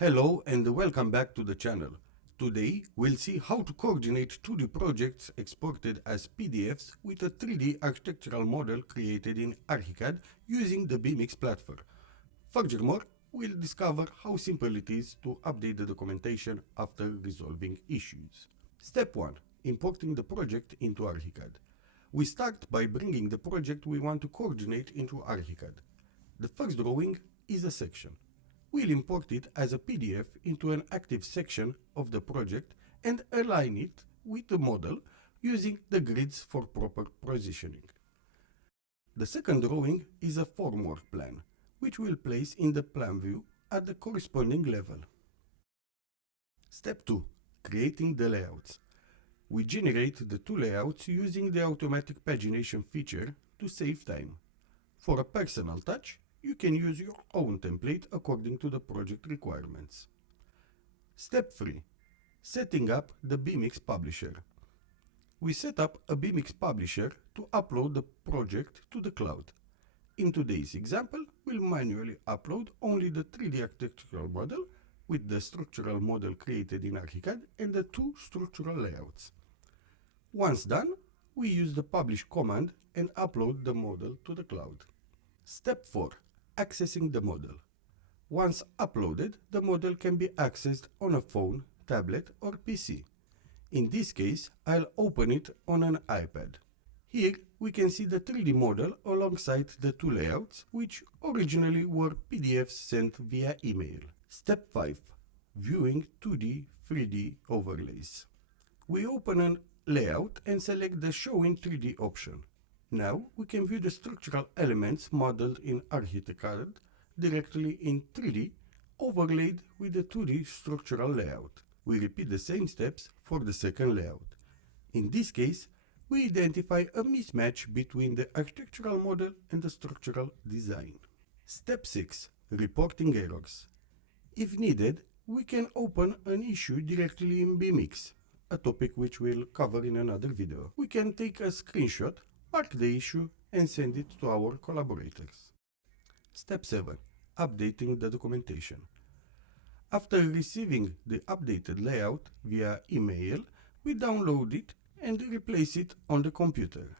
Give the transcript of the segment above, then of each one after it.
Hello and welcome back to the channel. Today we'll see how to coordinate 2D projects exported as PDFs with a 3D architectural model created in Archicad using the BIMx platform. Furthermore, we'll discover how simple it is to update the documentation after resolving issues. Step 1. Importing the project into Archicad. We start by bringing the project we want to coordinate into Archicad. The first drawing is a section. We'll import it as a PDF into an active section of the project and align it with the model using the grids for proper positioning. The second drawing is a formwork plan, which we'll place in the plan view at the corresponding level. Step 2. Creating the layouts. We generate the two layouts using the automatic pagination feature to save time. For a personal touch, you can use your own template according to the project requirements. Step 3. Setting up the BIMx publisher. We set up a BIMx publisher to upload the project to the cloud. In today's example, we'll manually upload only the 3D architectural model with the structural model created in Archicad and the two structural layouts. Once done, we use the publish command and upload the model to the cloud. Step 4. Accessing the model. Once uploaded, the model can be accessed on a phone, tablet or PC. In this case, I'll open it on an iPad. Here we can see the 3D model alongside the two layouts, which originally were PDFs sent via email. Step 5. Viewing 2D, 3D overlays. We open a layout and select the Show in 3D option. Now we can view the structural elements modeled in Archicad directly in 3D, overlaid with the 2D structural layout. We repeat the same steps for the second layout. In this case, we identify a mismatch between the architectural model and the structural design. Step 6. Reporting errors. If needed, we can open an issue directly in BIMx, a topic which we'll cover in another video. We can take a screenshot, mark the issue and send it to our collaborators. Step 7. Updating the documentation. After receiving the updated layout via email, we download it and replace it on the computer.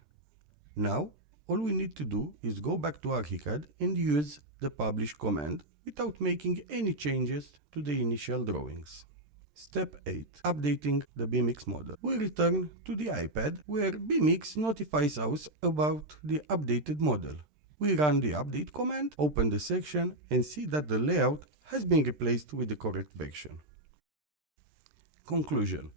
Now, all we need to do is go back to Archicad and use the publish command without making any changes to the initial drawings. Step 8. Updating the BIMx model. We return to the iPad where BIMx notifies us about the updated model. We run the update command, open the section and see that the layout has been replaced with the correct version. Conclusion.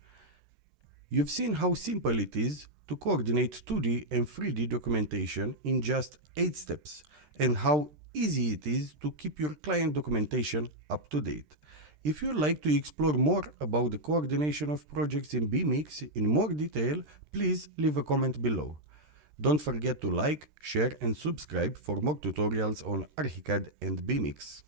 You've seen how simple it is to coordinate 2D and 3D documentation in just 8 steps and how easy it is to keep your client documentation up to date. If you'd like to explore more about the coordination of projects in BIMx in more detail, please leave a comment below. Don't forget to like, share and subscribe for more tutorials on Archicad and BIMx.